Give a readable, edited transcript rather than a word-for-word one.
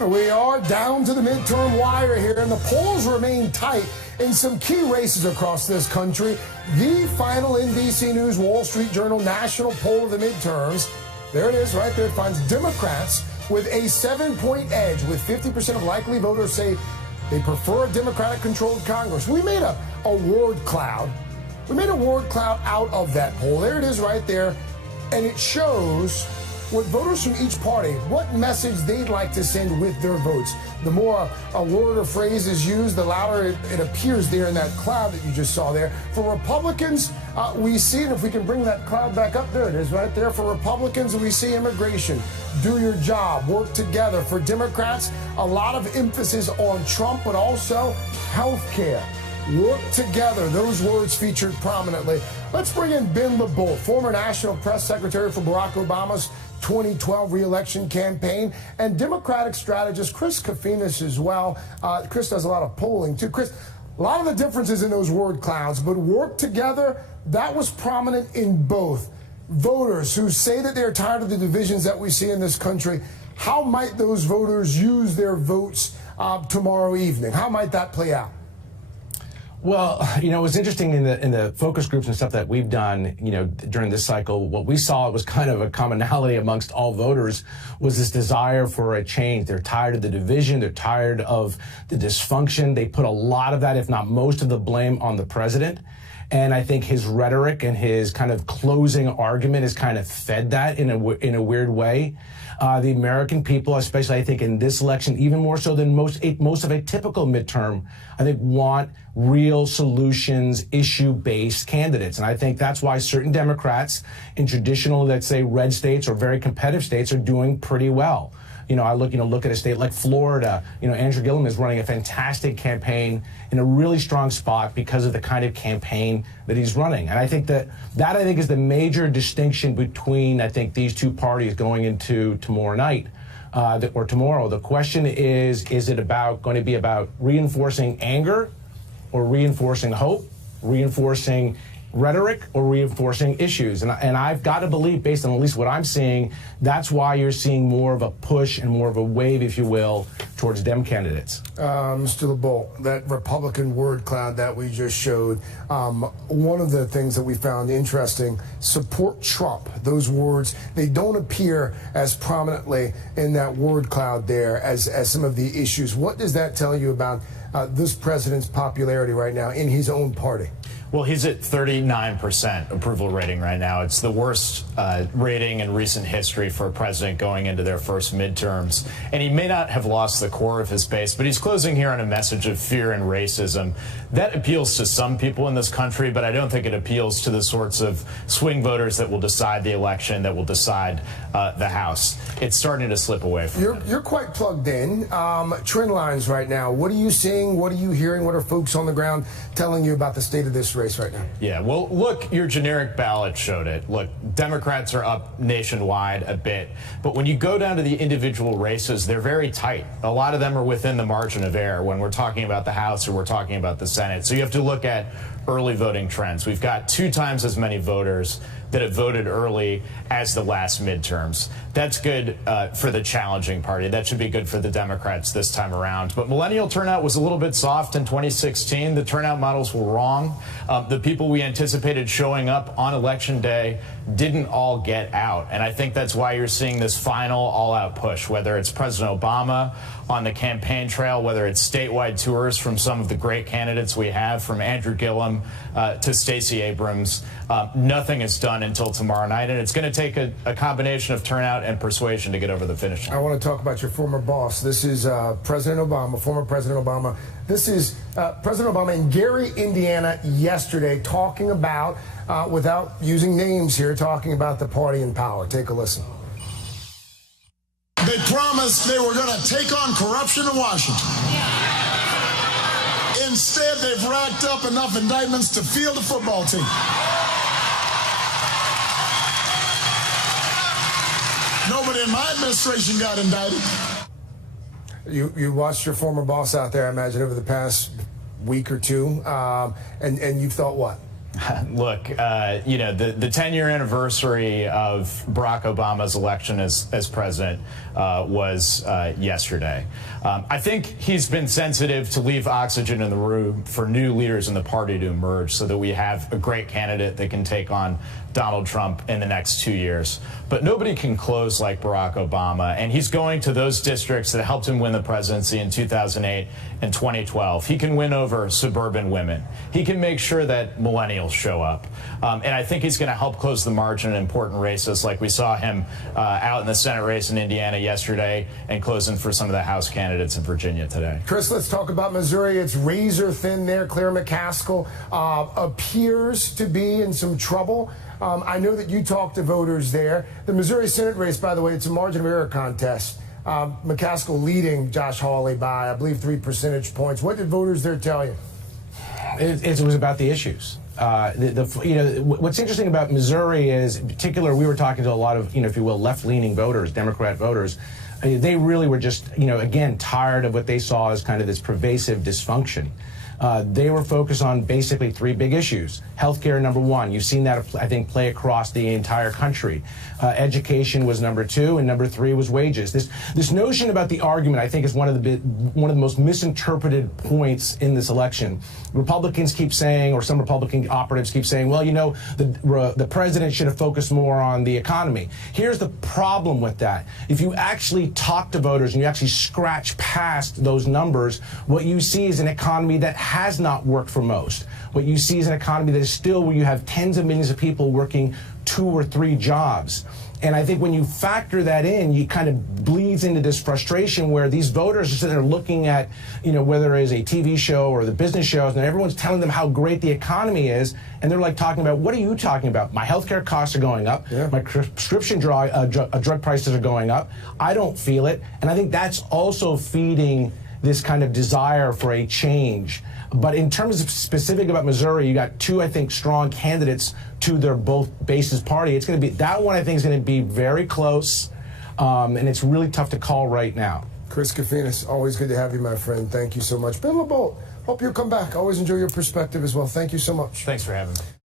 We are down to the midterm wire here, and the polls remain tight in some key races across this country. The final NBC News Wall Street Journal national poll of the midterms, there it is right there, it finds Democrats with a 7-point edge, with 50% of likely voters say they prefer a Democratic-controlled Congress. We made a word cloud. We made a word cloud out of that poll. There it is right there, and it shows what voters from each party, what message they'd like to send with their votes. The more a word or phrase is used, the louder it appears there in that cloud that you just saw there. For Republicans, we see, and if we can bring that cloud back up, there it is right there. For Republicans, we see immigration, do your job, work together. For Democrats, a lot of emphasis on Trump, but also health care. Work together. Those words featured prominently. Let's bring in Ben LeBeau, former National Press Secretary for Barack Obama's 2012 re-election campaign, and Democratic strategist Chris Kofinis as well. Chris does a lot of polling too. Chris, a lot of the differences in those word clouds, but work together, that was prominent in both. Voters who say that they're tired of the divisions that we see in this country, how might those voters use their votes tomorrow evening? How might that play out? Well, you know, it was interesting in the focus groups and stuff that we've done, you know, during this cycle. What we saw was kind of a commonality amongst all voters was this desire for a change. They're tired of the division. They're tired of the dysfunction. They put a lot of that, if not most of the blame, on the president. And I think his rhetoric and his kind of closing argument has kind of fed that in a weird way. The American people, especially I think in this election, even more so than most of a typical midterm, I think want real solutions, issue-based candidates. And I think that's why certain Democrats in traditional, let's say, red states or very competitive states are doing pretty well. You know, look at a state like Florida. You know, Andrew Gillum is running a fantastic campaign in a really strong spot because of the kind of campaign that he's running. And I think that I think is the major distinction between, I think, these two parties going into tomorrow night or tomorrow. The question is it going to be about reinforcing anger or reinforcing hope, reinforcing rhetoric or reinforcing issues? And I've got to believe, based on at least what I'm seeing, that's why you're seeing more of a push and more of a wave, if you will, towards Dem candidates. Mr. LeBeau, that Republican word cloud that we just showed, one of the things that we found interesting, support Trump. Those words, they don't appear as prominently in that word cloud there as some of the issues. What does that tell you about this president's popularity right now in his own party? Well, he's at 39% approval rating right now. It's the worst rating in recent history for a president going into their first midterms. And he may not have lost the core of his base, but he's closing here on a message of fear and racism. That appeals to some people in this country, but I don't think it appeals to the sorts of swing voters that will decide the election, that will decide the House. It's starting to slip away from him. You're quite plugged in. Trend lines right now. What are you seeing? What are you hearing? What are folks on the ground telling you about the state of this race right now? Yeah, well, look, your generic ballot showed it. Look, Democrats are up nationwide a bit, but when you go down to the individual races, they're very tight. A lot of them are within the margin of error when we're talking about the House or we're talking about the Senate. So you have to look at early voting trends. We've got 2 times as many voters that have voted early as the last midterms. That's good for the challenging party. That should be good for the Democrats this time around. But millennial turnout was a little bit soft in 2016. The turnout models were wrong. The people we anticipated showing up on Election Day didn't all get out. And I think that's why you're seeing this final all-out push, whether it's President Obama on the campaign trail, whether it's statewide tours from some of the great candidates we have, from Andrew Gillum to Stacey Abrams. Nothing is done until tomorrow night, and it's going to take a combination of turnout and persuasion to get over the finish line. I want to talk about your former boss. This is President Obama, former President Obama. This is President Obama in Gary, Indiana, yesterday, talking about, without using names here, talking about the party in power. Take a listen. They promised they were going to take on corruption in Washington. Instead, they've racked up enough indictments to field a football team. Nobody in my administration got indicted. You watched your former boss out there, I imagine, over the past week or two, and you thought what? Look, you know, the 10-year anniversary of Barack Obama's election as president was yesterday. I think he's been sensitive to leave oxygen in the room for new leaders in the party to emerge so that we have a great candidate that can take on Donald Trump in the next 2 years. But nobody can close like Barack Obama, and he's going to those districts that helped him win the presidency in 2008 and 2012. He can win over suburban women. He can make sure that millennials show up. And I think he's going to help close the margin in important races like we saw him out in the Senate race in Indiana yesterday and closing for some of the House candidates in Virginia today. Chris, let's talk about Missouri. It's razor thin there. Claire McCaskill appears to be in some trouble. I know that you talked to voters there. The Missouri Senate race, by the way, it's a margin of error contest. McCaskill leading Josh Hawley by, I believe, 3 percentage points. What did voters there tell you? It was about the issues. You know, what's interesting about Missouri is, in particular, we were talking to a lot of, you know, if you will, left-leaning voters, Democrat voters. They really were just, you know, again, tired of what they saw as kind of this pervasive dysfunction. They were focused on basically 3 big issues. Healthcare, number 1. You've seen that, I think, play across the entire country. Education was number 2, and number 3 was wages. This notion about the argument, I think, is one of the most misinterpreted points in this election. Republicans keep saying, or some Republican operatives keep saying, well, you know, the president should have focused more on the economy. Here's the problem with that. If you actually talk to voters and you actually scratch past those numbers, what you see is an economy that has not worked for most. What you see is an economy that is still where you have tens of millions of people working 2 or 3 jobs. And I think when you factor that in, you kind of bleeds into this frustration where these voters are sitting there looking at, you know, whether it is a TV show or the business shows, and everyone's telling them how great the economy is, and they're like talking about, what are you talking about? My healthcare costs are going up. Yeah. My prescription drug prices are going up. I don't feel it. And I think that's also feeding this kind of desire for a change. But in terms of specific about Missouri, you got 2, I think, strong candidates to their both bases party. It's going to be, that one I think is going to be very close, and it's really tough to call right now. Chris Kofinis, always good to have you, my friend. Thank you so much. Bill LeBolt, hope you'll come back. Always enjoy your perspective as well. Thank you so much. Thanks for having me.